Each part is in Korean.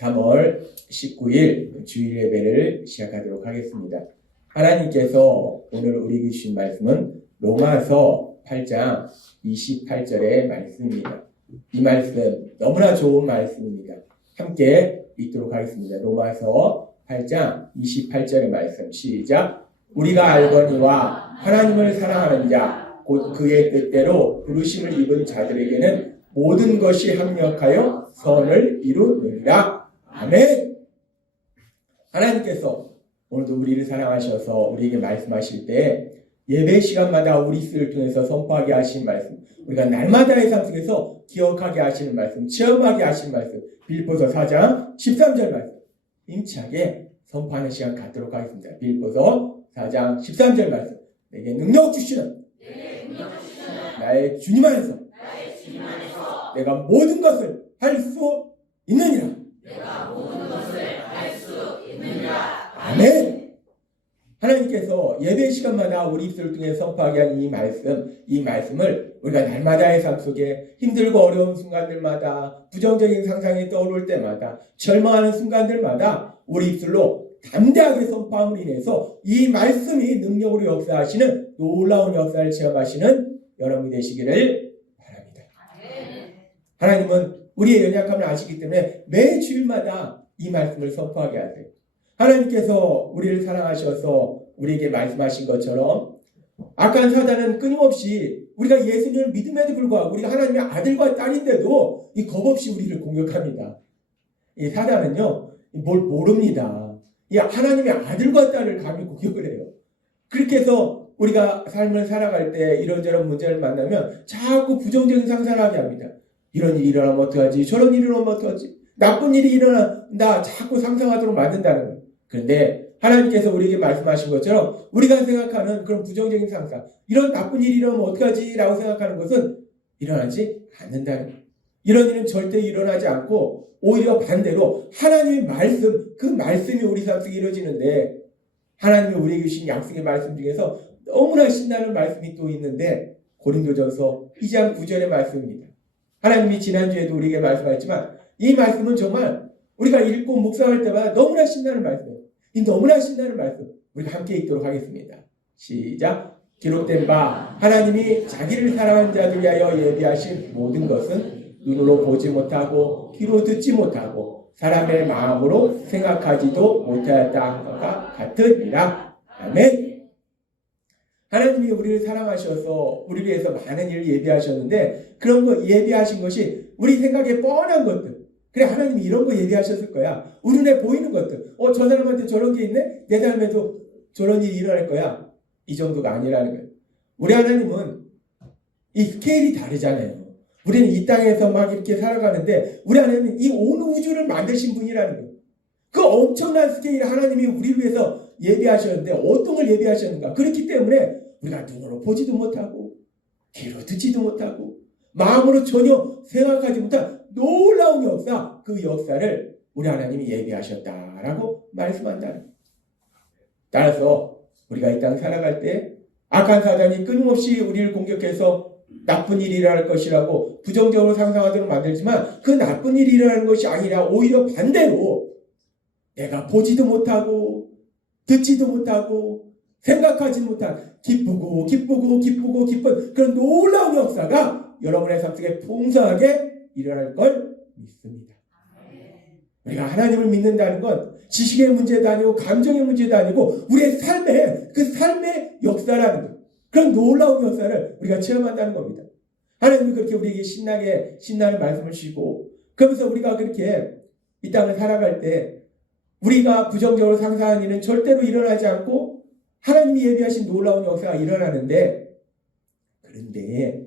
3월 19일 주일 예배를 시작하도록 하겠습니다. 하나님께서 오늘 우리에게 주신 말씀은 로마서 8장 28절의 말씀입니다. 이 말씀 너무나 좋은 말씀입니다. 함께 읽도록 하겠습니다. 로마서 8장 28절의 말씀 시작. 우리가 알거니와 하나님을 사랑하는 자 곧 그의 뜻대로 부르심을 입은 자들에게는 모든 것이 합력하여 선을 이루느니라. 아멘. 하나님께서 오늘도 우리를 사랑하셔서 우리에게 말씀하실 때 예배 시간마다 우리 수를 통해서 선포하게 하신 말씀, 우리가 날마다의 삶 속에서 기억하게 하시는 말씀, 체험하게 하시는 말씀, 빌립보서 4장 13절 말씀 힘차게 선포하는 시간 갖도록 하겠습니다. 빌립보서 4장 13절 말씀, 내게 능력 주시는 나의 주님 안에서 내가 모든 것을 할 수 있느니라. 아멘. 하나님께서 예배 시간마다 우리 입술을 통해 선포하게 한 이 말씀을 우리가 날마다의 삶 속에 힘들고 어려운 순간들마다 부정적인 상상이 떠오를 때마다 절망하는 순간들마다 우리 입술로 담대하게 선포함으로 인해서 이 말씀이 능력으로 역사하시는 놀라운 역사를 체험하시는 여러분이 되시기를 바랍니다. 하나님은 우리의 연약함을 아시기 때문에 매 주일마다 이 말씀을 선포하게 하세요. 하나님께서 우리를 사랑하셔서 우리에게 말씀하신 것처럼 악한 사단은 끊임없이 우리가 예수님을 믿음에도 불구하고 우리가 하나님의 아들과 딸인데도 이 겁없이 우리를 공격합니다. 이 사단은요 뭘 모릅니다. 이 하나님의 아들과 딸을 감히 공격을 해요. 그렇게 해서 우리가 삶을 살아갈 때 이런저런 문제를 만나면 자꾸 부정적인 상상을 하게 합니다. 이런 일이 일어나면 어떡하지? 저런 일이 일어나면 어떡하지? 나쁜 일이 일어난다. 자꾸 상상하도록 만든다는 거예요. 그런데 하나님께서 우리에게 말씀하신 것처럼 우리가 생각하는 그런 부정적인 상상, 이런 나쁜 일이 일어나면 어떡하지? 라고 생각하는 것은 일어나지 않는다는 거예요. 이런 일은 절대 일어나지 않고 오히려 반대로 하나님의 말씀, 그 말씀이 우리 삶 속에 이루어지는데 하나님이 우리에게 주신 약속의 말씀 중에서 너무나 신나는 말씀이 또 있는데 고린도전서 2장 9절의 말씀입니다. 하나님이 지난주에도 우리에게 말씀하셨지만 이 말씀은 정말 우리가 읽고 묵상할 때마다 너무나 신나는 말씀이에요. 이 너무나 신나는 말씀 우리가 함께 읽도록 하겠습니다. 시작. 기록된 바 하나님이 자기를 사랑하는 자들 위하여 예비하신 모든 것은 눈으로 보지 못하고 귀로 듣지 못하고 사람의 마음으로 생각하지도 못하였다 것과 같으니라. 아멘. 하나님이 우리를 사랑하셔서 우리를 위해서 많은 일을 예비하셨는데 그런 거 예비하신 것이 우리 생각에 뻔한 것들. 그래 하나님이 이런 거 예비하셨을 거야. 우리 눈에 보이는 것들. 저 사람한테 저런 게 있네? 내 삶에도 저런 일이 일어날 거야. 이 정도가 아니라는 거예요. 우리 하나님은 이 스케일이 다르잖아요. 우리는 이 땅에서 막 이렇게 살아가는데 우리 하나님은 이 온 우주를 만드신 분이라는 거예요. 그 엄청난 스케일 하나님이 우리를 위해서 예비하셨는데 어떤 걸 예비하셨는가? 그렇기 때문에 우리가 눈으로 보지도 못하고 귀로 듣지도 못하고 마음으로 전혀 생각하지 못한 놀라운 역사, 그 역사를 우리 하나님이 예비하셨다라고 말씀한다는 거예요. 따라서 우리가 이 땅 살아갈 때 악한 사단이 끊임없이 우리를 공격해서 나쁜 일이 일어날 것이라고 부정적으로 상상하도록 만들지만 그 나쁜 일이 일어나는 것이 아니라 오히려 반대로 내가 보지도 못하고 듣지도 못하고 생각하지 못한 기쁘고 그런 놀라운 역사가 여러분의 삶 속에 풍성하게 일어날 걸 믿습니다. 우리가 하나님을 믿는다는 건 지식의 문제도 아니고 감정의 문제도 아니고 우리의 삶의 역사라는 것, 그런 놀라운 역사를 우리가 체험한다는 겁니다. 하나님이 그렇게 우리에게 신나는 말씀을 주시고 그러면서 우리가 그렇게 이 땅을 살아갈 때 우리가 부정적으로 상상하는 일은 절대로 일어나지 않고 하나님이 예비하신 놀라운 역사가 일어나는데 그런데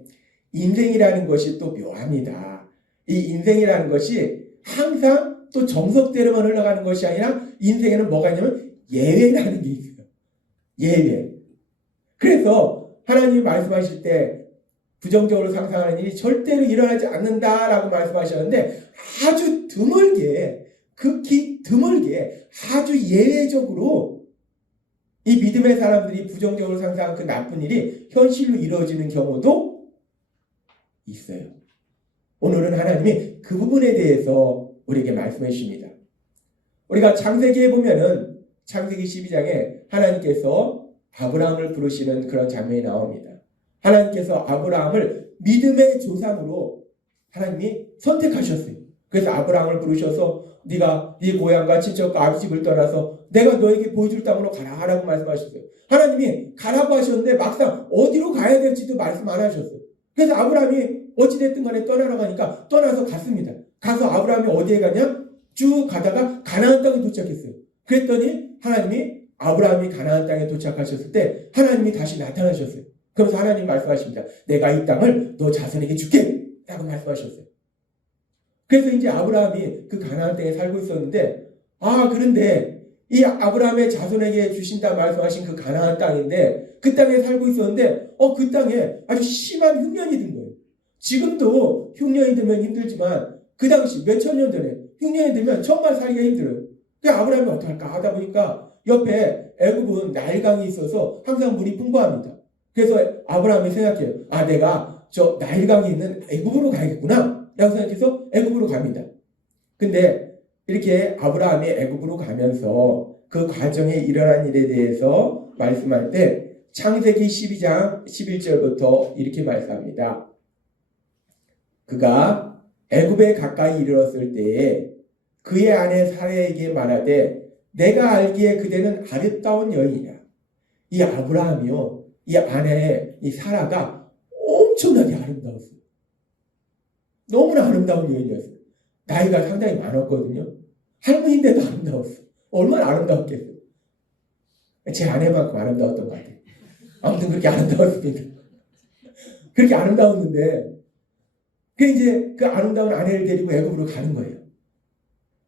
인생이라는 것이 또 묘합니다. 이 인생이라는 것이 항상 또 정석대로만 흘러가는 것이 아니라 인생에는 뭐가 있냐면 예외라는 게 있어요. 예외. 그래서 하나님이 말씀하실 때 부정적으로 상상하는 일이 절대로 일어나지 않는다라고 말씀하셨는데 아주 드물게 극히 드물게 아주 예외적으로 이 믿음의 사람들이 부정적으로 상상한 그 나쁜 일이 현실로 이루어지는 경우도 있어요. 오늘은 하나님이 그 부분에 대해서 우리에게 말씀해 주십니다. 우리가 창세기에 보면은 창세기 12장에 하나님께서 아브라함을 부르시는 그런 장면이 나옵니다. 하나님께서 아브라함을 믿음의 조상으로 하나님이 선택하셨어요. 그래서 아브라함을 부르셔서 네가 네 고향과 친척과 아비집을 떠나서 내가 너에게 보여줄 땅으로 가라라고 말씀하셨어요. 하나님이 가라고 하셨는데 막상 어디로 가야 될지도 말씀 안 하셨어요. 그래서 아브라함이 어찌됐든 간에 떠나라고 하니까 떠나서 갔습니다. 가서 아브라함이 어디에 가냐? 쭉 가다가 가나안 땅에 도착했어요. 그랬더니 하나님이 아브라함이 가나안 땅에 도착하셨을 때 하나님이 다시 나타나셨어요. 그러면서 하나님 말씀하십니다. 내가 이 땅을 너 자손에게 줄게 라고 말씀하셨어요. 그래서 이제 아브라함이 그 가나안 땅에 살고 있었는데 그런데 이 아브라함의 자손에게 주신다 말씀하신 그 가나안 땅인데 그 땅에 살고 있었는데 그 땅에 아주 심한 흉년이 든 거예요. 지금도 흉년이 들면 힘들지만 그 당시 몇천 년 전에 흉년이 들면 정말 살기가 힘들어요. 그래서 아브라함이 어떡할까 하다 보니까 옆에 애굽은 나일강이 있어서 항상 물이 풍부합니다. 그래서 아브라함이 생각해요. 내가 저 나일강이 있는 애굽으로 가야겠구나 라고 생각해서 애굽으로 갑니다. 근데 이렇게 아브라함이 애굽으로 가면서 그 과정에 일어난 일에 대해서 말씀할 때 창세기 12장 11절부터 이렇게 말씀합니다. 그가 애굽에 가까이 이르렀을 때에 그의 아내 사라에게 말하되 내가 알기에 그대는 아름다운 여인이라. 이 아브라함이요, 이 아내 이 사라가 엄청나게 아름다웠어요. 너무나 아름다운 여인이었어요. 나이가 상당히 많았거든요. 할머니인데도 아름다웠어요. 얼마나 아름다웠겠어요. 제 아내만큼 아름다웠던 것 같아요. 아무튼 그렇게 아름다웠습니다. 그렇게 아름다웠는데 이제 그 아름다운 아내를 데리고 애굽으로 가는 거예요.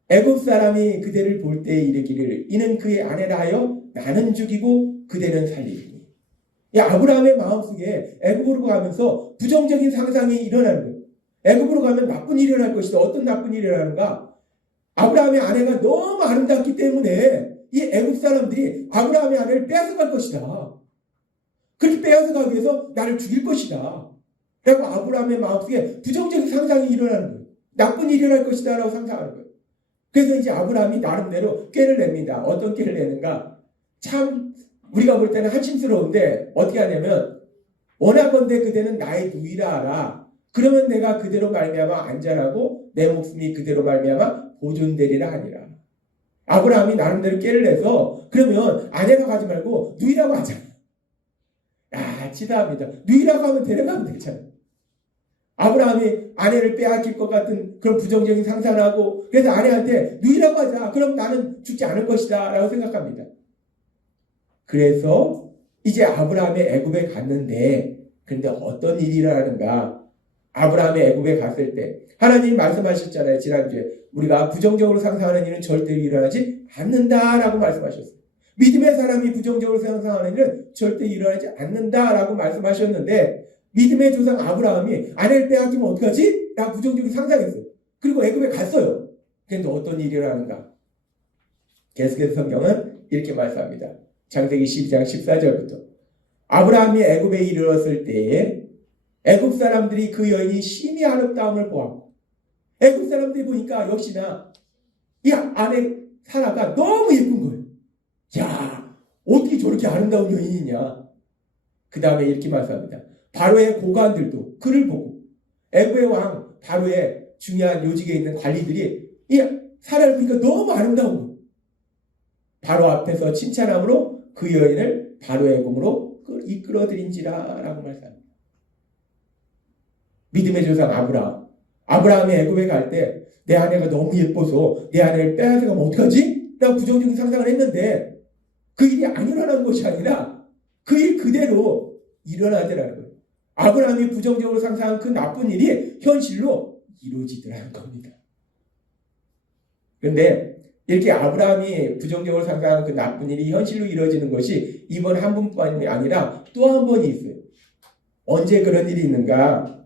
애굽 사람이 그대를 볼 때에 이르기를 이는 그의 아내라 하여 나는 죽이고 그대는 살리리니. 이 아브라함의 마음속에 애굽으로 가면서 부정적인 상상이 일어나는 거예요. 애굽으로 가면 나쁜 일이 일어날 것이다. 어떤 나쁜 일이 일어나는가? 아브라함의 아내가 너무 아름답기 때문에 이 애굽 사람들이 아브라함의 아내를 빼앗아갈 것이다. 그렇게 빼앗아가기 위해서 나를 죽일 것이다. 라고 아브라함의 마음속에 부정적인 상상이 일어나는 거예요. 나쁜 일이 일어날 것이다 라고 상상하는 거예요. 그래서 이제 아브라함이 나름대로 꾀를 냅니다. 어떤 꾀를 내는가? 참 우리가 볼 때는 한심스러운데 어떻게 하냐면 원하건대 그대는 나의 누이라 하라. 그러면 내가 그대로 말미암아 안전하고 내 목숨이 그대로 말미암아 보존되리라 하니라. 아브라함이 나름대로 꾀를 내서 그러면 아내라고 하지 말고 누이라고 하자. 치사합니다. 누이라고 하면 데려가면 되잖아요. 아브라함이 아내를 빼앗길 것 같은 그런 부정적인 상상을 하고 그래서 아내한테 누이라고 하자. 그럼 나는 죽지 않을 것이다 라고 생각합니다. 그래서 이제 아브라함이 애굽에 갔는데 그런데 어떤 일이 일어나는가? 아브라함이 애굽에 갔을 때 하나님이 말씀하셨잖아요. 지난주에 우리가 부정적으로 상상하는 일은 절대로 일어나지 않는다라고 말씀하셨어요. 믿음의 사람이 부정적으로 상상하는 일은 절대 일어나지 않는다라고 말씀하셨는데 믿음의 조상 아브라함이 아내를 빼앗기면 어떡하지? 라고 부정적인 상상했어요. 그리고 애굽에 갔어요. 그런데 어떤 일이 일어나는가? 계속해서 성경은 이렇게 말씀합니다. 창세기 12장 14절부터 아브라함이 애굽에 이르렀을 때에 애굽 사람들이 그 여인이 심히 아름다움을 보았고 애굽 사람들이 보니까 역시나 이 아내 사라가 너무 예쁜 거예요. 야, 어떻게 저렇게 아름다운 여인이냐? 그 다음에 이렇게 말씀합니다. 바로의 고관들도 그를 보고 애굽의 왕 바로의 중요한 요직에 있는 관리들이 이 사라를 보니까 너무 아름다운 거예요. 바로 앞에서 칭찬함으로 그 여인을 바로의 궁으로 이끌어들인지라 라고 말씀합니다. 믿음의 조상 아브라함이 애굽에 갈 때 내 아내가 너무 예뻐서 내 아내를 빼앗아가면 어떡하지? 라고 부정적인 상상을 했는데 그 일이 안 일어난 것이 아니라 그 일 그대로 일어나더라는 거예요. 아브라함이 부정적으로 상상한 그 나쁜 일이 현실로 이루어지더라는 겁니다. 그런데 이렇게 아브라함이 부정적으로 상상한 그 나쁜 일이 현실로 이루어지는 것이 이번 한 번뿐만이 아니라 또 한 번이 있어요. 언제 그런 일이 있는가?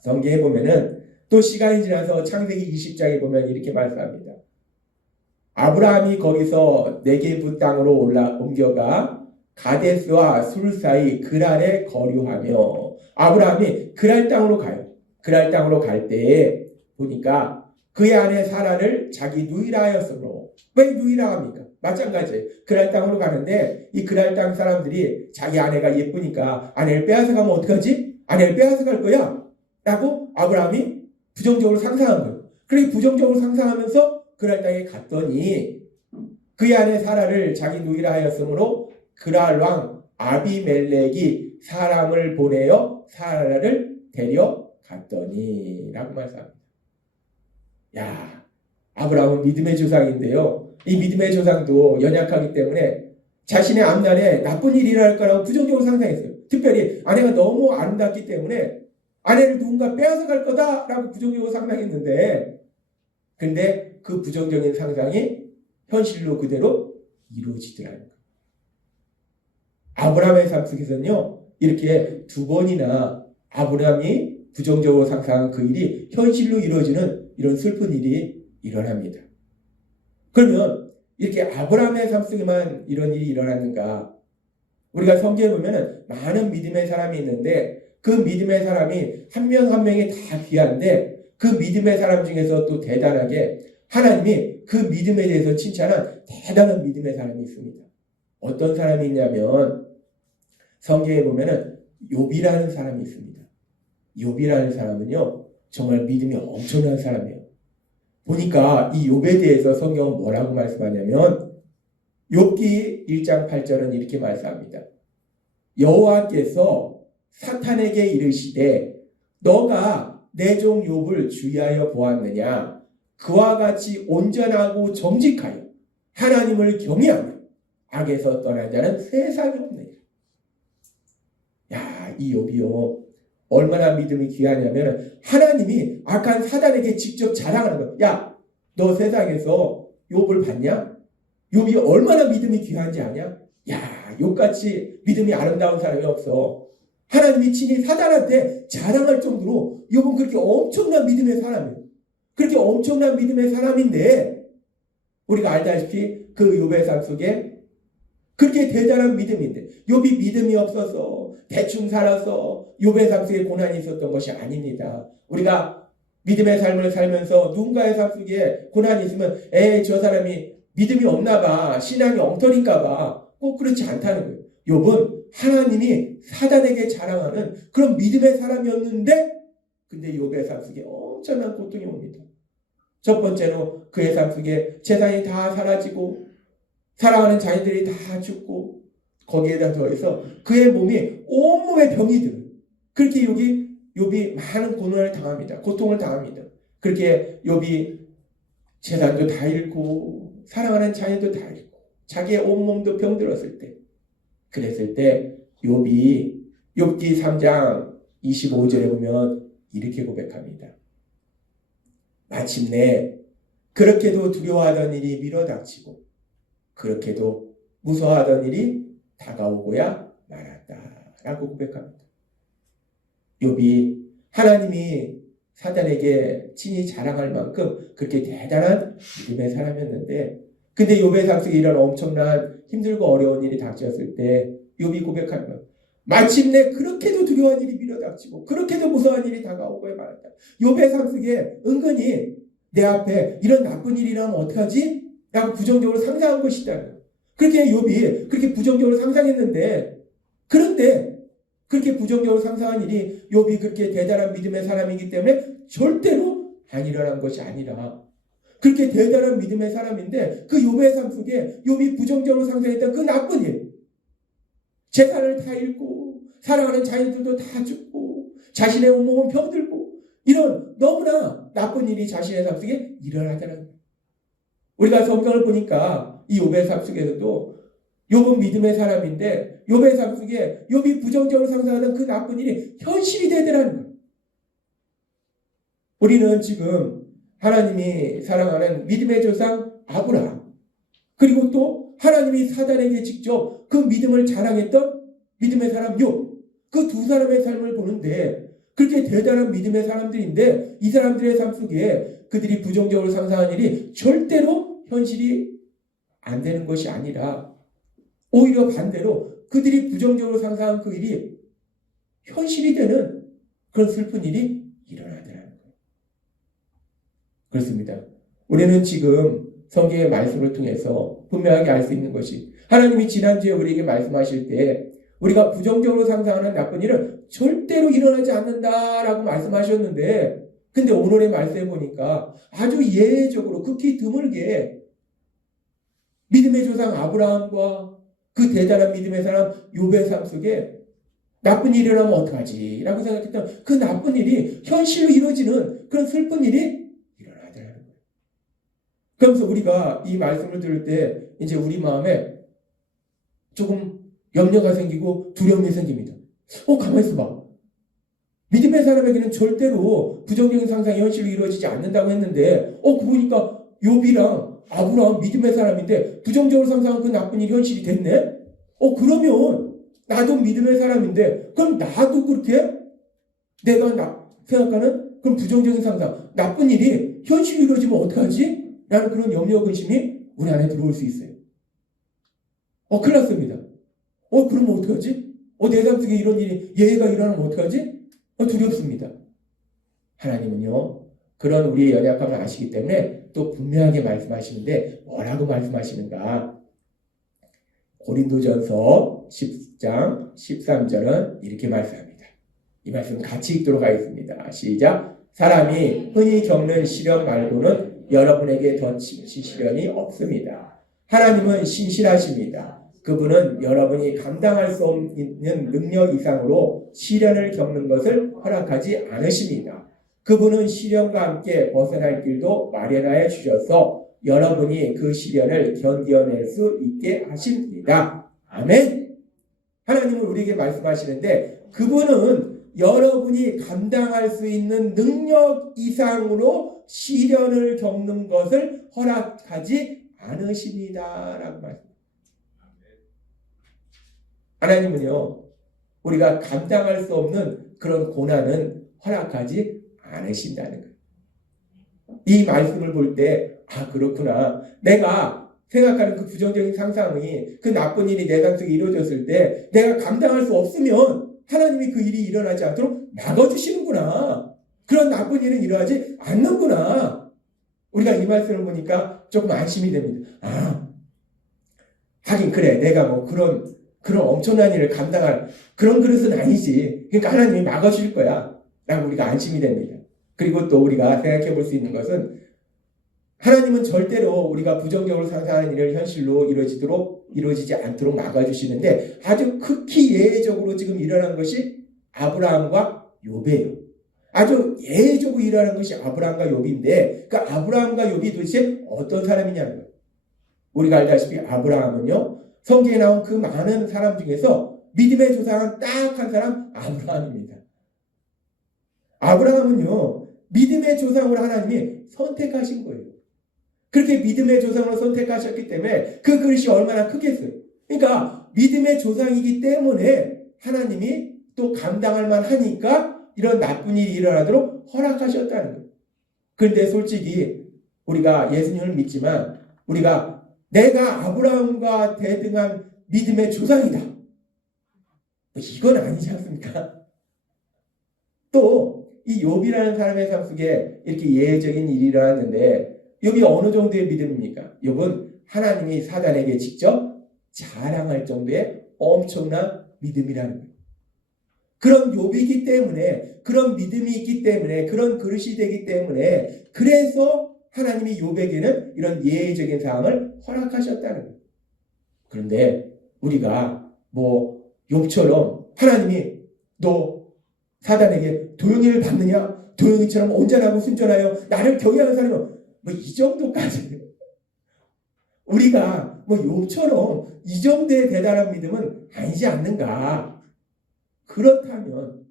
성경에 보면은 또 시간이 지나서 창세기 20장에 보면 이렇게 말씀합니다. 아브라함이 거기서 네게부 땅으로 옮겨가 가데스와 술 사이 그랄에 거류하며 아브라함이 그랄 땅으로 가요. 그랄 땅으로 갈 때에 보니까 그의 아내 사라를 자기 누이라 하였으므로. 왜 누이라 합니까? 마찬가지예요. 그랄 땅으로 가는데 이 그랄 땅 사람들이 자기 아내가 예쁘니까 아내를 빼앗아 가면 어떡하지? 아내를 빼앗아 갈 거야? 라고 아브라함이 부정적으로 상상한 거예요. 그렇게 부정적으로 상상하면서 그랄 땅에 갔더니 그의 아내 사라를 자기 누이라 하였으므로 그랄 왕 아비멜렉이 사람을 보내어 사라를 데려갔더니 라고 말씀합니다. 야, 아브라함은 믿음의 조상인데요. 이 믿음의 조상도 연약하기 때문에 자신의 앞날에 나쁜 일이 일어날 거라고 부정적으로 상상했어요. 특별히 아내가 너무 아름답기 때문에 아내를 누군가 빼앗아 갈 거다라고 부정적으로 상상했는데, 근데 그 부정적인 상상이 현실로 그대로 이루어지더라는 거예요. 아브라함의 삶 속에서는요, 이렇게 두 번이나 아브라함이 부정적으로 상상한 그 일이 현실로 이루어지는 이런 슬픈 일이 일어납니다. 그러면 이렇게 아브라함의 삶 속에만 이런 일이 일어났는가? 우리가 성경에 보면 많은 믿음의 사람이 있는데 그 믿음의 사람이 한 명 한 명이 다 귀한데 그 믿음의 사람 중에서 또 대단하게 하나님이 그 믿음에 대해서 칭찬한 대단한 믿음의 사람이 있습니다. 어떤 사람이 있냐면 성경에 보면은 욥이라는 사람이 있습니다. 욥이라는 사람은요 정말 믿음이 엄청난 사람이에요. 보니까 이 욥에 대해서 성경은 뭐라고 말씀하냐면 욥기 1장 8절은 이렇게 말씀합니다. 여호와께서 사탄에게 이르시되 너가 내 종 욥을 주의하여 보았느냐? 그와 같이 온전하고 정직하여 하나님을 경외하며 악에서 떠난 자는 세상에 없느니라. 야, 이 욥이요 얼마나 믿음이 귀하냐면 하나님이 악한 사단에게 직접 자랑하는 거야. 야, 너 세상에서 욥을 봤냐? 욥이 얼마나 믿음이 귀한지 아냐? 야, 욥같이 믿음이 아름다운 사람이 없어. 하나님이 친히 사단한테 자랑할 정도로 욥은 그렇게 엄청난 믿음의 사람이에요. 그렇게 엄청난 믿음의 사람인데 우리가 알다시피 그 욥의 삶 속에 그렇게 대단한 믿음인데 욥이 믿음이 없어서 대충 살아서 욥의 삶 속에 고난이 있었던 것이 아닙니다. 우리가 믿음의 삶을 살면서 누군가의 삶 속에 고난이 있으면 저 사람이 믿음이 없나 봐. 신앙이 엉터리인가 봐. 꼭 그렇지 않다는 거예요. 욥은 하나님이 사단에게 자랑하는 그런 믿음의 사람이었는데 근데 욥의 삶 속에 엄청난 고통이 옵니다. 첫 번째로 그의 삶 속에 재산이 다 사라지고 사랑하는 자녀들이 다 죽고 거기에다 더해서 그의 몸이 온몸에 병이 들어요. 그렇게 욥이 많은 고난을 당합니다. 고통을 당합니다. 그렇게 욥이 재산도 다 잃고 사랑하는 자녀도 다 잃고 자기의 온몸도 병들었을 때 그랬을 때 욥이 욥기 3장 25절에 보면 이렇게 고백합니다. 마침내 그렇게도 두려워하던 일이 밀어닥치고 그렇게도 무서워하던 일이 다가오고야 말았다 라고 고백합니다. 욥이 하나님이 사단에게 친히 자랑할 만큼 그렇게 대단한 믿음의 사람이었는데 근데 욥의 삶 속에 이런 엄청난 힘들고 어려운 일이 닥쳤을 때 욥이 고백합니다. 마침내 그렇게도 두려워한 일이 밀어닥치고 그렇게도 무서워한 일이 다가오고야 말았다. 욥의 삶 속에 은근히 내 앞에 이런 나쁜 일이 일어나면 어떡하지? 라고 부정적으로 상상한 것이다. 그렇게 욥이 그렇게 부정적으로 상상했는데 그런데 그렇게 부정적으로 상상한 일이 욥이 그렇게 대단한 믿음의 사람이기 때문에 절대로 안 일어난 것이 아니라 그렇게 대단한 믿음의 사람인데 그 욥의 삶 속에 욥이 부정적으로 상상했던 그 나쁜 일 재산을 다 잃고 사랑하는 자녀들도 다 죽고 자신의 온몸은 병들고 이런 너무나 나쁜 일이 자신의 삶 속에 일어나더라는 거예요. 우리가 성경을 보니까 이 욥의 삶 속에서도 욥은 믿음의 사람인데 욥의 삶 속에 욥이 부정적으로 상상하는 그 나쁜 일이 현실이 되더라는 거예요. 우리는 지금 하나님이 사랑하는 믿음의 조상 아브라함 그리고 또 하나님이 사단에게 직접 그 믿음을 자랑했던 믿음의 사람 욥 그 두 사람의 삶을 보는데 그렇게 대단한 믿음의 사람들인데 이 사람들의 삶 속에 그들이 부정적으로 상상한 일이 절대로 현실이 안 되는 것이 아니라 오히려 반대로 그들이 부정적으로 상상한 그 일이 현실이 되는 그런 슬픈 일이 일어나더라는 거예요. 그렇습니다. 우리는 지금 성경의 말씀을 통해서 분명하게 알 수 있는 것이 하나님이 지난주에 우리에게 말씀하실 때 우리가 부정적으로 상상하는 나쁜 일은 절대로 일어나지 않는다라고 말씀하셨는데 근데 오늘의 말씀에 보니까 아주 예외적으로 극히 드물게 믿음의 조상 아브라함과 그 대단한 믿음의 사람 욥의 삶 속에 나쁜 일이 일어나면 어떡하지? 라고 생각했던 그 나쁜 일이 현실로 이루어지는 그런 슬픈 일이 일어나더라는 거예요. 그러면서 우리가 이 말씀을 들을 때 이제 우리 마음에 조금 염려가 생기고 두려움이 생깁니다. 가만히 있어봐. 믿음의 사람에게는 절대로 부정적인 상상이 현실로 이루어지지 않는다고 했는데 보니까 욥이랑 아브라함 믿음의 사람인데 부정적으로 상상한 그 나쁜 일이 현실이 됐네? 그러면 나도 믿음의 사람인데 그럼 나도 그렇게 내가 생각하는 그런 부정적인 상상, 나쁜 일이 현실로 이루어지면 어떡하지? 라는 그런 염려, 근심이 우리 안에 들어올 수 있어요. 큰일 났습니다. 그러면 어떡하지? 내 삶 속에 이런 일이 예외가 일어나면 어떡하지? 두렵습니다. 하나님은요, 그런 우리의 연약함을 아시기 때문에 또 분명하게 말씀하시는데 뭐라고 말씀하시는가? 고린도전서 10장 13절은 이렇게 말씀합니다. 이 말씀 같이 읽도록 하겠습니다. 시작. 사람이 흔히 겪는 시련 말고는 여러분에게 덧친 시련이 없습니다. 하나님은 신실하십니다. 그분은 여러분이 감당할 수 없는 능력 이상으로 시련을 겪는 것을 허락하지 않으십니다. 그분은 시련과 함께 벗어날 길도 마련하여 주셔서 여러분이 그 시련을 견뎌낼 수 있게 하십니다. 아멘. 하나님은 우리에게 말씀하시는데 그분은 여러분이 감당할 수 있는 능력 이상으로 시련을 겪는 것을 허락하지 않으십니다. 라고 말씀합니다. 하나님은요, 우리가 감당할 수 없는 그런 고난은 허락하지 않으신다는 거예요. 이 말씀을 볼 때, 그렇구나. 내가 생각하는 그 부정적인 상상이 그 나쁜 일이 내 삶 속에 이루어졌을 때 내가 감당할 수 없으면 하나님이 그 일이 일어나지 않도록 막아주시는구나. 그런 나쁜 일은 일어나지 않는구나. 우리가 이 말씀을 보니까 조금 안심이 됩니다. 하긴 그래. 내가 뭐 그런 엄청난 일을 감당할 그런 그릇은 아니지. 그러니까 하나님이 막아주실 거야. 라고 우리가 안심이 됩니다. 그리고 또 우리가 생각해 볼 수 있는 것은 하나님은 절대로 우리가 부정적으로 상상하는 일을 현실로 이루어지지 않도록 막아주시는데 아주 극히 예외적으로 지금 일어난 것이 아브라함과 욥이에요. 아주 예외적으로 일어난 것이 아브라함과 욥인데 그 아브라함과 욥이 도대체 어떤 사람이냐는 거예요. 우리가 알다시피 아브라함은요. 성경에 나온 그 많은 사람 중에서 믿음의 조상은 딱 한 사람 아브라함입니다. 아브라함은요. 믿음의 조상으로 하나님이 선택하신 거예요. 그렇게 믿음의 조상으로 선택하셨기 때문에 그 그릇이 얼마나 크겠어요. 그러니까 믿음의 조상이기 때문에 하나님이 또 감당할 만하니까 이런 나쁜 일이 일어나도록 허락하셨다는 거예요. 그런데 솔직히 우리가 예수님을 믿지만 우리가 내가 아브라함과 대등한 믿음의 조상이다. 이건 아니지 않습니까? 또 이 욥이라는 사람의 삶 속에 이렇게 예외적인 일이 일어났는데 욥이 어느 정도의 믿음입니까? 욥은 하나님이 사단에게 직접 자랑할 정도의 엄청난 믿음이라는 거예요. 그런 욥이기 때문에 그런 믿음이 있기 때문에 그런 그릇이 되기 때문에 그래서 하나님이 욥에게는 이런 예외적인 상황을 허락하셨다는 거예요. 그런데 우리가 뭐 욥처럼 하나님이 너 사단에게 도용을 받느냐? 도용이처럼 온전하고 순전하여 나를 경외하는 사람은 뭐 이 정도까지 우리가 뭐 욥처럼 이 정도의 대단한 믿음은 아니지 않는가? 그렇다면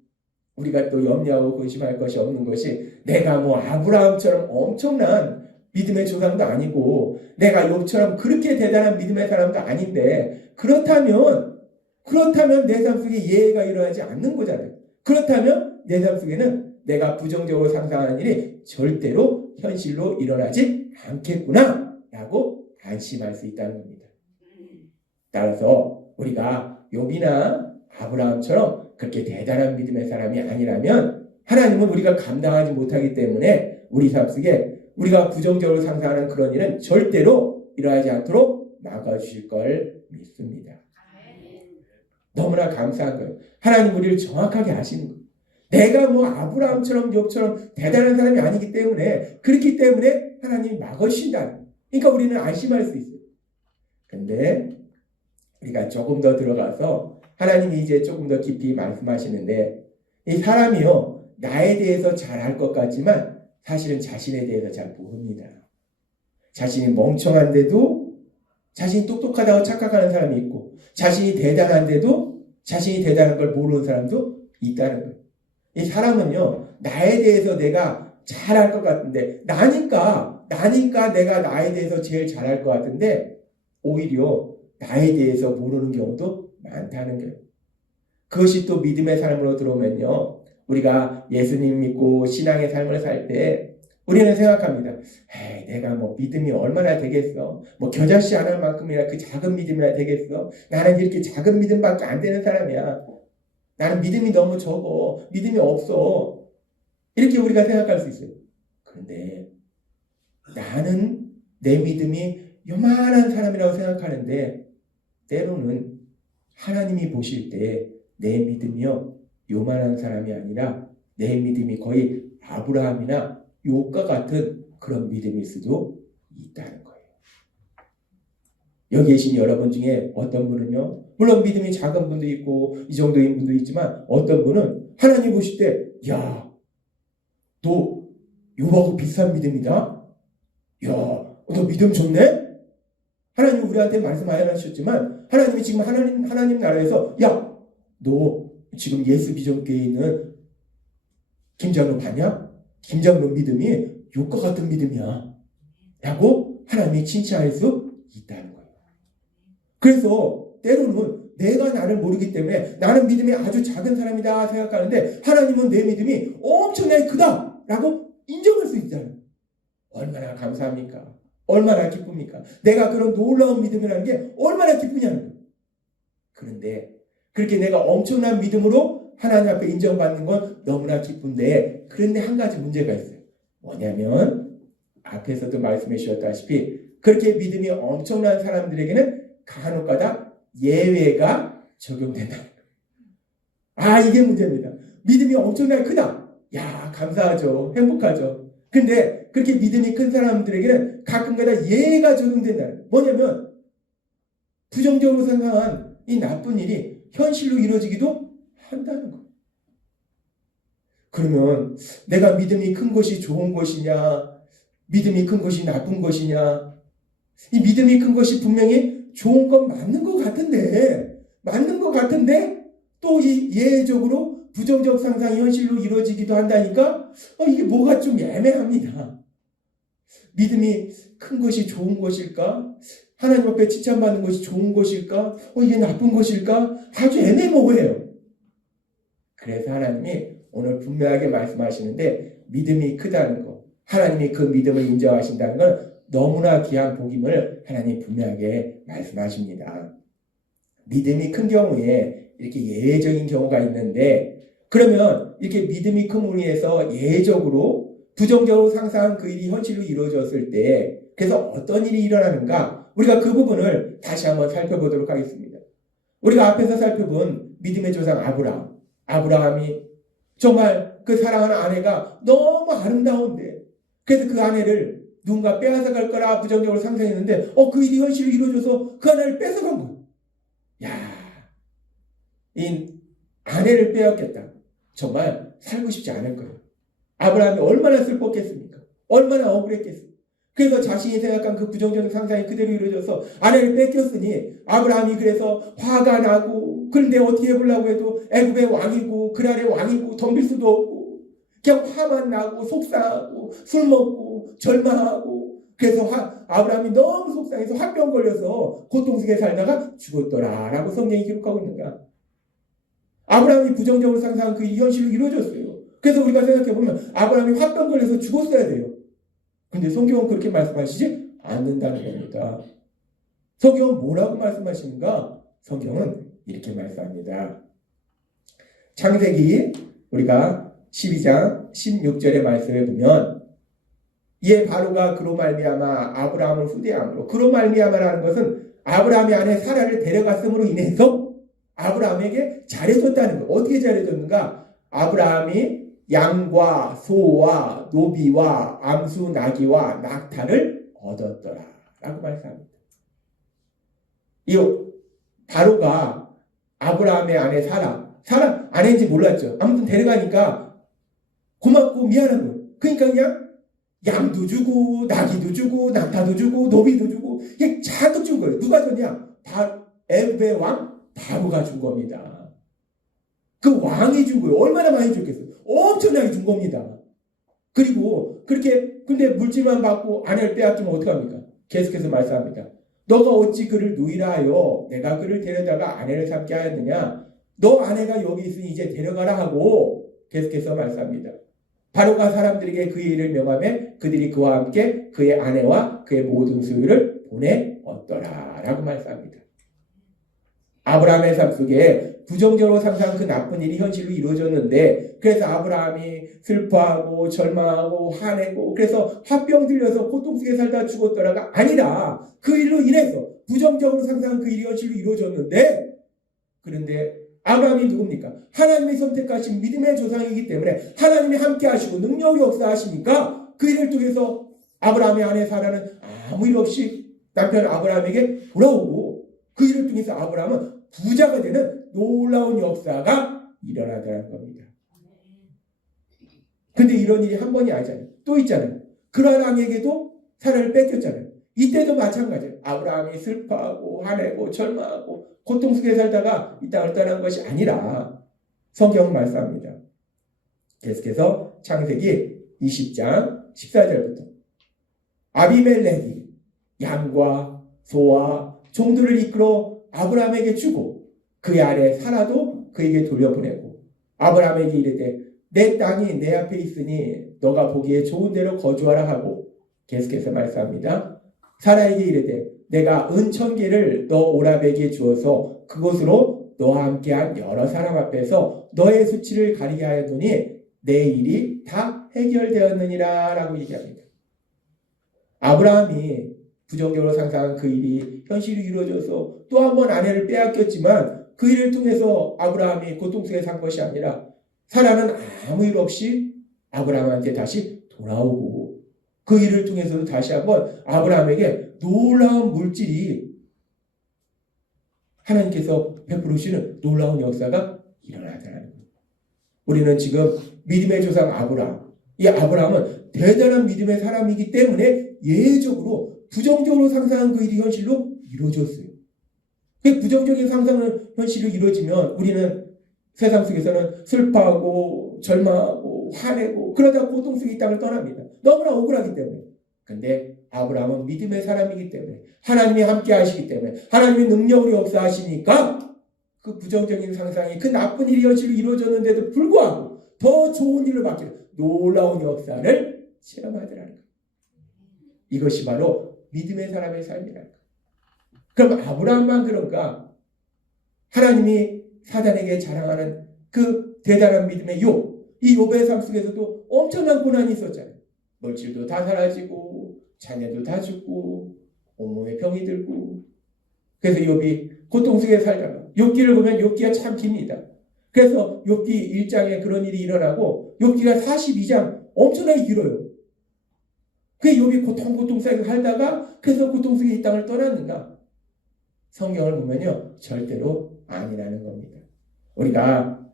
우리가 또 염려하고 근심할 것이 없는 것이 내가 뭐 아브라함처럼 엄청난 믿음의 조상도 아니고 내가 욥처럼 그렇게 대단한 믿음의 사람도 아닌데 그렇다면 내 삶 속에 예외가 일어나지 않는 거잖아요. 그렇다면 내 삶 속에는 내가 부정적으로 상상하는 일이 절대로 현실로 일어나지 않겠구나 라고 안심할 수 있다는 겁니다. 따라서 우리가 욥이나 아브라함처럼 그렇게 대단한 믿음의 사람이 아니라면 하나님은 우리가 감당하지 못하기 때문에 우리 삶 속에 우리가 부정적으로 상상하는 그런 일은 절대로 일어나지 않도록 막아주실 걸 믿습니다. 너무나 감사한 거예요. 하나님 우리를 정확하게 아시는 거예요. 내가 뭐 아브라함처럼 욥처럼 대단한 사람이 아니기 때문에 그렇기 때문에 하나님이 막으신다. 그러니까 우리는 안심할 수 있어요. 근데 우리가 조금 더 들어가서 하나님이 이제 조금 더 깊이 말씀하시는데 이 사람이요 나에 대해서 잘 알 것 같지만 사실은 자신에 대해서 잘 모릅니다. 자신이 멍청한데도 자신이 똑똑하다고 착각하는 사람이 있고 자신이 대단한데도 자신이 대단한 걸 모르는 사람도 있다는 거예요. 이 사람은요 나에 대해서 내가 잘 알 것 같은데 나니까 내가 나에 대해서 제일 잘 알 것 같은데 오히려 나에 대해서 모르는 경우도 많다는 거예요. 그것이 또 믿음의 삶으로 들어오면요 우리가 예수님 믿고 신앙의 삶을 살 때 우리는 생각합니다. 에이, 내가 뭐 믿음이 얼마나 되겠어? 뭐 겨자씨 하나만큼이나 그 작은 믿음이나 되겠어? 나는 이렇게 작은 믿음밖에 안 되는 사람이야. 나는 믿음이 너무 적어. 믿음이 없어. 이렇게 우리가 생각할 수 있어요. 그런데 나는 내 믿음이 요만한 사람이라고 생각하는데 때로는 하나님이 보실 때 내 믿음이요 요만한 사람이 아니라 내 믿음이 거의 아브라함이나 욥과 같은 그런 믿음일 수도 있다는 거예요. 여기 계신 여러분 중에 어떤 분은요 물론 믿음이 작은 분도 있고 이 정도인 분도 있지만 어떤 분은 하나님 보실 때 야, 너 욥하고 비슷한 믿음이다? 야, 너 믿음 좋네? 하나님 우리한테 말씀 안 하셨지만 하나님이 지금 하나님 나라에서 야, 너 지금 예수 비전교회에 있는 김장로 봤냐? 김장로 믿음이 욥과 같은 믿음이야. 라고 하나님이 칭찬할 수 있다는 거예요. 그래서 때로는 내가 나를 모르기 때문에 나는 믿음이 아주 작은 사람이다 생각하는데 하나님은 내 믿음이 엄청나게 크다 라고 인정할 수 있다는 거예요. 얼마나 감사합니까? 얼마나 기쁩니까? 내가 그런 놀라운 믿음이라는 게 얼마나 기쁘냐는 거예요. 그런데 그렇게 내가 엄청난 믿음으로 하나님 앞에 인정받는 건 너무나 기쁜데 그런데 한 가지 문제가 있어요. 뭐냐면 앞에서도 말씀해 주셨다시피 그렇게 믿음이 엄청난 사람들에게는 간혹가다 예외가 적용된다. 아 이게 문제입니다. 믿음이 엄청나게 크다. 야 감사하죠. 행복하죠. 근데 그렇게 믿음이 큰 사람들에게는 가끔가다 예외가 적용된다. 뭐냐면 부정적으로 생각한 이 나쁜 일이 현실로 이루어지기도 한다는 거예요. 그러면 내가 믿음이 큰 것이 좋은 것이냐 믿음이 큰 것이 나쁜 것이냐 이 믿음이 큰 것이 분명히 좋은 건 맞는 것 같은데 또 이 예외적으로 부정적 상상이 현실로 이루어지기도 한다니까 이게 뭐가 좀 애매합니다. 믿음이 큰 것이 좋은 것일까? 하나님 앞에 칭찬받는 것이 좋은 것일까? 이게 나쁜 것일까? 아주 애매모호해요. 그래서 하나님이 오늘 분명하게 말씀하시는데 믿음이 크다는 거, 하나님이 그 믿음을 인정하신다는 건 너무나 귀한 복임을 하나님 분명하게 말씀하십니다. 믿음이 큰 경우에 이렇게 예외적인 경우가 있는데 그러면 이렇게 믿음이 큼으로 인해서 예외적으로 부정적으로 상상한 그 일이 현실로 이루어졌을 때 그래서 어떤 일이 일어나는가 우리가 그 부분을 다시 한번 살펴보도록 하겠습니다. 우리가 앞에서 살펴본 믿음의 조상 아브라함이 정말 그 사랑하는 아내가 너무 아름다운데 그래서 그 아내를 누군가 빼앗아갈 거라 부정적으로 상상했는데 그 일이 현실로 이루어져서 그 아내를 뺏어간 거예요. 야, 이 아내를 빼앗겼다. 정말 살고 싶지 않을 거예요. 아브라함이 얼마나 슬펐겠습니까? 얼마나 억울했겠습니까? 그래서 자신이 생각한 그 부정적인 상상이 그대로 이루어져서 아내를 뺏겼으니 아브라함이 그래서 화가 나고 그런데 어떻게 해보려고 해도 애굽의 왕이고 그날의 왕이고 덤빌 수도 없고 그냥 화만 나고 속상하고 술 먹고 절망하고 그래서 아브라함이 너무 속상해서 화병 걸려서 고통 속에 살다가 죽었더라라고 성경이 기록하고 있는가. 아브라함이 부정적으로 상상한 그 현실로 이루어졌어요. 그래서 우리가 생각해보면 아브라함이 화병 걸려서 죽었어야 돼요. 근데 성경은 그렇게 말씀하시지 않는다는 겁니다. 성경은 뭐라고 말씀하시는가? 성경은 이렇게 말씀합니다. 창세기 우리가 12장 16절의 말씀에 보면 이에 바로가 그로 말미암아 아브라함을 후대함으로, 그로 말미암아라는 것은 아브라함의 아내 사라를 데려갔음으로 인해서 아브라함에게 잘해줬다는 거. 어떻게 잘해줬는가? 아브라함이 양과 소와 노비와 암수 나귀와 낙타를 얻었더라 라고 말씀합니다. 이 바로가 아브라함의 아내 사라 아내인지 몰랐죠. 아무튼 데려가니까 고맙고 미안한 거예요. 그러니까 그냥 양도 주고 나귀도 주고 낙타도 주고 노비도 주고 이게 잔뜩 준 거예요. 누가 줬냐? 애굽의 왕 바로가 준 겁니다. 그 왕이 준 거예요. 얼마나 많이 줬겠어요? 엄청나게 준 겁니다. 그리고 그렇게 근데 물질만 받고 아내를 빼앗기면 어떡합니까? 계속해서 말씀합니다. 너가 어찌 그를 누이라 하여 내가 그를 데려다가 아내를 삼게 하였느냐? 너 아내가 여기 있으니 이제 데려가라 하고 계속해서 말씀합니다. 바로가 사람들에게 그의 일을 명하며 그들이 그와 함께 그의 아내와 그의 모든 소유를 보내었더라 라고 말씀합니다. 아브라함의 삶 속에 부정적으로 상상한 그 나쁜 일이 현실로 이루어졌는데, 그래서 아브라함이 슬퍼하고 절망하고 화내고 그래서 화병 들려서 고통 속에 살다 죽었더라가 아니라 그 일로 인해서 부정적으로 상상한 그 일이 현실로 이루어졌는데, 그런데 아브라함이 누굽니까? 하나님이 선택하신 믿음의 조상이기 때문에 하나님이 함께 하시고 능력이 역사하시니까 그 일을 통해서 아브라함의 아내 사라는 아무 일 없이 남편 아브라함에게 돌아오고, 그 일을 통해서 아브라함은 부자가 되는 놀라운 역사가 일어나더라는 겁니다. 근데 이런 일이 한 번이 아니잖아요. 또 있잖아요. 그러한 왕에게도 사라를 뺏겼잖아요. 이때도 마찬가지예요. 아브라함이 슬퍼하고 화내고 절망하고 고통 속에 살다가 이 땅을 떠난 것이 아니라 성경은 말씀합니다. 계속해서 창세기 20장 14절부터 아비멜렉이 양과 소와 종들을 이끌어 아브라함에게 주고 그의 아내 사라도 그에게 돌려보내고 아브라함에게 이르되 내 땅이 내 앞에 있으니 너가 보기에 좋은 데로 거주하라 하고, 계속해서 말씀합니다. 사라에게 이르되 내가 은천계를 너 오라베에게 주어서 그곳으로 너와 함께한 여러 사람 앞에서 너의 수치를 가리게 하였노니 내 일이 다 해결되었느니라 라고 얘기합니다. 아브라함이 부정적으로 상상한 그 일이 현실이 이루어져서 또 한 번 아내를 빼앗겼지만 그 일을 통해서 아브라함이 고통 속에 산 것이 아니라 사라는 아무 일 없이 아브라함한테 다시 돌아오고, 그 일을 통해서도 다시 한번 아브라함에게 놀라운 물질이 하나님께서 베풀으시는 놀라운 역사가 일어나더라는 거예요. 우리는 지금 믿음의 조상 아브라함, 이 아브라함은 대단한 믿음의 사람이기 때문에 예외적으로 부정적으로 상상한 그 일이 현실로 이루어졌어요. 그 부정적인 상상은 현실로 이루어지면 우리는 세상 속에서는 슬퍼하고 절망하고 화내고 그러다 고통 속에 이 땅을 떠납니다. 너무나 억울하기 때문에. 근데 아브라함은 믿음의 사람이기 때문에, 하나님이 함께 하시기 때문에, 하나님의 능력으로 역사하시니까 그 부정적인 상상이, 그 나쁜 일이 현실로 이루어졌는데도 불구하고 더 좋은 일로 바뀌는 놀라운 역사를 체험하더라는 거예요. 이것이 바로 믿음의 사람의 삶이라는 거예요. 그럼 아브라함만 그런가? 하나님이 사단에게 자랑하는 그 대단한 믿음의 이 욥의 삶 속에서도 엄청난 고난이 있었잖아요. 물질도 다 사라지고 자녀도 다 죽고 온몸에 병이 들고, 그래서 욥이 고통 속에 살다가 욥기를 보면 욥기가 참 깁니다. 그래서 욥기 1장에 그런 일이 일어나고 욥기가 42장 엄청나게 길어요. 그 욥이 고통 속에 살다가 그래서 고통 속에 이 땅을 떠났는가? 성경을 보면요 절대로 아니라는 겁니다. 우리가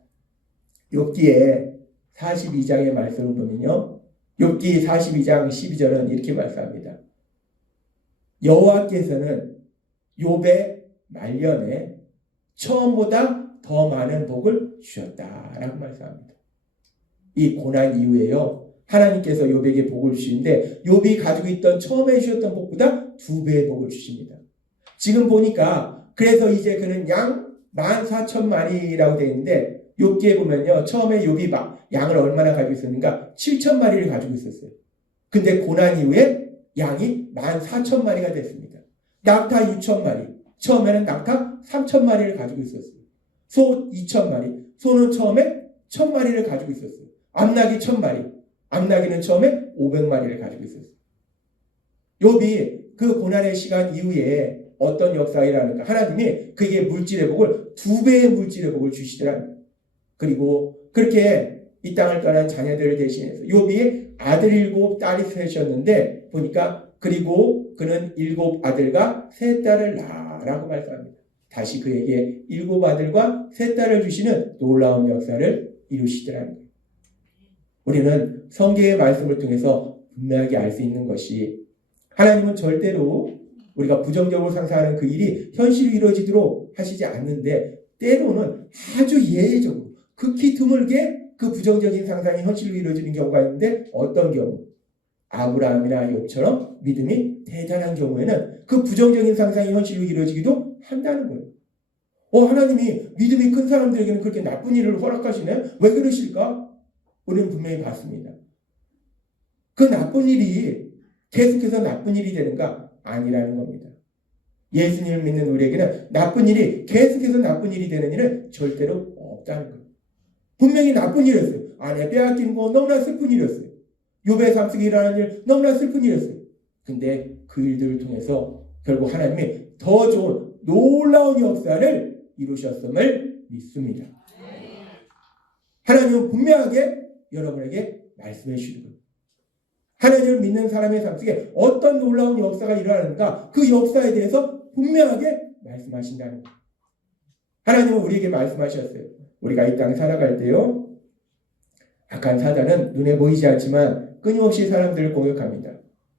욥기에 42장의 말씀을 보면요, 욥기 42장 12절은 이렇게 말씀합니다. 여호와께서는 욥의 말년에 처음보다 더 많은 복을 주셨다라고 말씀합니다. 이 고난 이후에요, 하나님께서 욥에게 복을 주시는데 욥이 가지고 있던 처음에 주셨던 복보다 2배의 복을 주십니다. 지금 보니까 그래서 이제 그는 양 14,000마리라고 되어 있는데, 욥기에 보면요 처음에 욥이 양을 얼마나 가지고 있었는가? 7,000마리를 가지고 있었어요. 근데 고난 이후에 양이 14,000마리가 됐습니다. 낙타 6,000마리, 처음에는 낙타 3,000마리를 가지고 있었어요. 소 2,000마리, 소는 처음에 1,000마리를 가지고 있었어요. 암나귀 1,000마리, 암나귀는 처음에 500마리를 가지고 있었어요. 욥이 그 고난의 시간 이후에 어떤 역사가 일어나는가? 하나님이 그에게 물질의 복을 2배의 물질의 복을 주시더라. 그리고 그렇게 이 땅을 떠난 자녀들을 대신해서 욥이 아들 7, 딸이 3이었는데 보니까 그리고 그는 7 아들과 3 딸을 낳아라고 말씀합니다. 다시 그에게 7 아들과 3 딸을 주시는 놀라운 역사를 이루시더라는 거예요. 우리는 성경의 말씀을 통해서 분명하게 알 수 있는 것이 하나님은 절대로 우리가 부정적으로 상상하는 그 일이 현실로 이루어지도록 하시지 않는데 때로는 아주 예외적으로 극히 드물게 그 부정적인 상상이 현실로 이루어지는 경우가 있는데 어떤 경우? 아브라함이나 욥처럼 믿음이 대단한 경우에는 그 부정적인 상상이 현실로 이루어지기도 한다는 거예요. 하나님이 믿음이 큰 사람들에게는 그렇게 나쁜 일을 허락하시네? 왜 그러실까? 우리는 분명히 봤습니다. 그 나쁜 일이 계속해서 나쁜 일이 되는가? 아니라는 겁니다. 예수님을 믿는 우리에게는 나쁜 일이 계속해서 나쁜 일이 되는 일은 절대로 없다는 거예요. 분명히 나쁜 일이었어요. 아내 빼앗긴 거 너무나 슬픈 일이었어요. 욥의 삶 속에 일어나는 일 너무나 슬픈 일이었어요. 근데 그 일들을 통해서 결국 하나님이 더 좋은 놀라운 역사를 이루셨음을 믿습니다. 하나님은 분명하게 여러분에게 말씀해 주시는 거예요. 하나님을 믿는 사람의 삶 속에 어떤 놀라운 역사가 일어나는가 그 역사에 대해서 분명하게 말씀하신다는 거예요. 하나님은 우리에게 말씀하셨어요. 우리가 이 땅에 살아갈 때요. 악한 사단은 눈에 보이지 않지만 끊임없이 사람들을 공격합니다.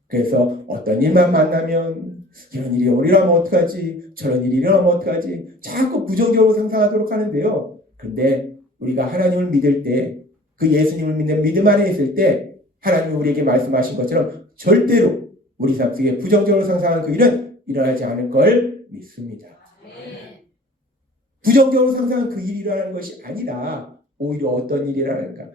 그래서 어떤 일만 만나면 이런 일이 일어나면 어떡하지? 저런 일이 일어나면 어떡하지? 자꾸 부정적으로 상상하도록 하는데요. 그런데 우리가 하나님을 믿을 때 그 예수님을 믿는 믿음 안에 있을 때 하나님이 우리에게 말씀하신 것처럼 절대로 우리 삶 속에 부정적으로 상상하는 그 일은 일어나지 않을 걸 믿습니다. 부정적으로 상상한 그 일이 일어나는 것이 아니라 오히려 어떤 일이 일어나는가?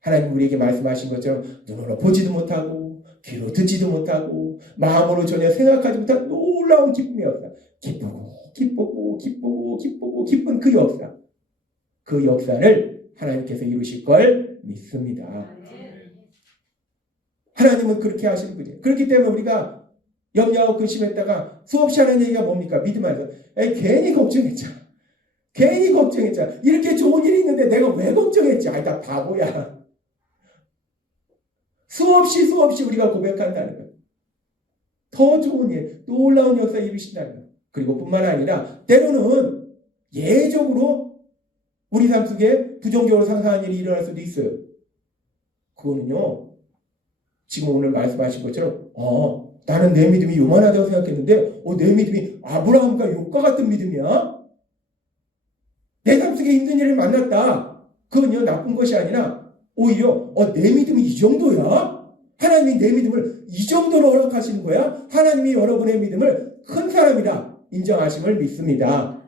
하나님 우리에게 말씀하신 것처럼 눈으로 보지도 못하고 귀로 듣지도 못하고 마음으로 전혀 생각하지 못한 놀라운 기쁨의 역사. 기쁘고 기쁜 그 역사. 그 역사를 하나님께서 이루실 걸 믿습니다. 하나님은 그렇게 하시는 분이에요. 그렇기 때문에 우리가 염려하고 근심했다가 수없이 하는 얘기가 뭡니까? 믿음 안에서 괜히 걱정했잖아. 괜히 걱정했잖아. 이렇게 좋은 일이 있는데 내가 왜 걱정했지? 나 바보야. 수없이 우리가 고백한다는 거예요. 더 좋은 일, 놀라운 역사 이루신다는 거예요. 그리고 뿐만 아니라 때로는 예외적으로 우리 삶 속에 부정적으로 상상하는 일이 일어날 수도 있어요. 그거는요. 지금 오늘 말씀하신 것처럼 나는 내 믿음이 요만하다고 생각했는데 내 믿음이 아브라함과 욥과 같은 믿음이야. 내 삶 속에 힘든 일을 만났다. 그건요 나쁜 것이 아니라 오히려 내 믿음이 이 정도야? 하나님이 내 믿음을 이 정도로 허락하시는 거야? 하나님이 여러분의 믿음을 큰 사람이라 인정하심을 믿습니다.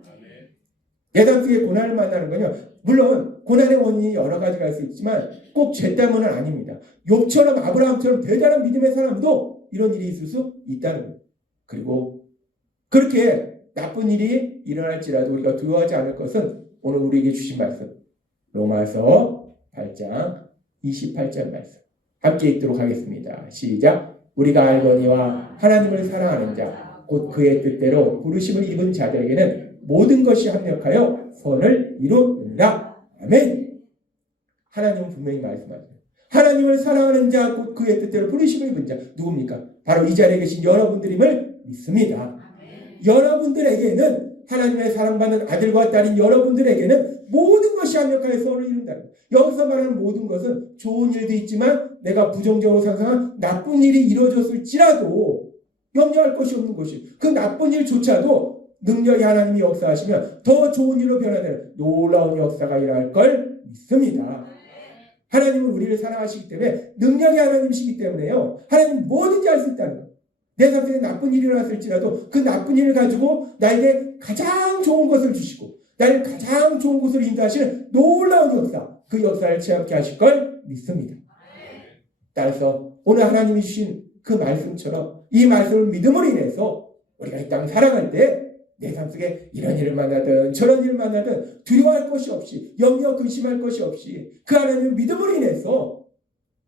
내 삶 속에 고난을 만나는 건요. 물론 고난의 원인이 여러 가지가 있을 수 있지만 꼭 죄 때문은 아닙니다. 욥처럼 아브라함처럼 대단한 믿음의 사람도 이런 일이 있을 수 있다는 거예요. 그리고 그렇게 나쁜 일이 일어날지라도 우리가 두려워하지 않을 것은 오늘 우리에게 주신 말씀 로마서 8장 28절 말씀 함께 읽도록 하겠습니다. 시작. 우리가 알거니와 하나님을 사랑하는 자 곧 그의 뜻대로 부르심을 입은 자들에게는 모든 것이 합력하여 선을 이루느니라. 아멘. 하나님은 분명히 말씀하세요. 하나님을 사랑하는 자 곧 그의 뜻대로 부르심을 입은 자 누굽니까? 바로 이 자리에 계신 여러분들임을 믿습니다. 여러분들에게는 하나님의 사랑받는 아들과 딸인 여러분들에게는 모든 것이 합력하여 선을 이룬다. 여기서 말하는 모든 것은 좋은 일도 있지만 내가 부정적으로 상상한 나쁜 일이 이루어졌을지라도 염려할 것이 없는 것이 그 나쁜 일조차도 능력이 하나님이 역사하시면 더 좋은 일로 변화되는 놀라운 역사가 일어날 걸 믿습니다. 하나님은 우리를 사랑하시기 때문에 능력이 하나님이시기 때문에요. 하나님은 뭐든지 할 수 있다는 거예요. 내 삶 속에 나쁜 일이 일어났을지라도 그 나쁜 일을 가지고 나에게 가장 좋은 것을 주시고 나를 가장 좋은 곳으로 인도하시는 놀라운 역사 그 역사를 체험케 하실 걸 믿습니다. 따라서 오늘 하나님이 주신 그 말씀처럼 이 말씀을 믿음으로 인해서 우리가 이 땅 살아갈 때 내 삶 속에 이런 일을 만나든 저런 일을 만나든 두려워할 것이 없이 염려 근심할 것이 없이 그 하나님을 믿음으로 인해서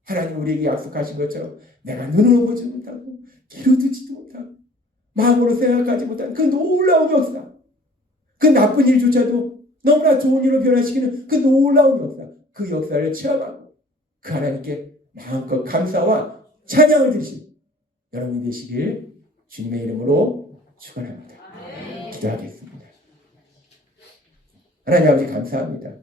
하나님 우리에게 약속하신 것처럼 내가 눈으로 보지 못하고 이루지도 못하고 마음으로 생각하지 못한 그 놀라운 역사, 그 나쁜 일조차도 너무나 좋은 일로 변화시키는 그 놀라운 역사, 그 역사를 체험하고 그 하나님께 마음껏 감사와 찬양을 드리신 여러분이 되시길 주님의 이름으로 축원합니다. 기도하겠습니다. 하나님 아버지 감사합니다.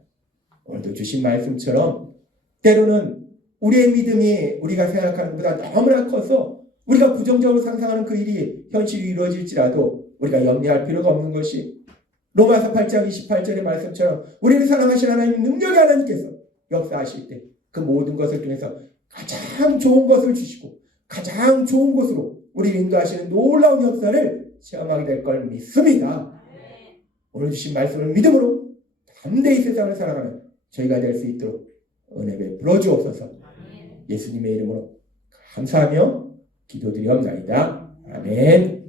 오늘도 주신 말씀처럼 때로는 우리의 믿음이 우리가 생각하는 것보다 너무나 커서 우리가 부정적으로 상상하는 그 일이 현실이 이루어질지라도 우리가 염려할 필요가 없는 것이 로마서 8장 28절의 말씀처럼 우리를 사랑하신 하나님 능력의 하나님께서 역사하실 때 그 모든 것을 통해서 가장 좋은 것을 주시고 가장 좋은 곳으로 우리를 인도하시는 놀라운 역사를 체험하게 될 걸 믿습니다. 오늘 주신 말씀을 믿음으로 담대히 세상을 살아가는 저희가 될 수 있도록 은혜 베풀어 주옵소서. 예수님의 이름으로 감사하며 기도드리옵나이다. 아멘.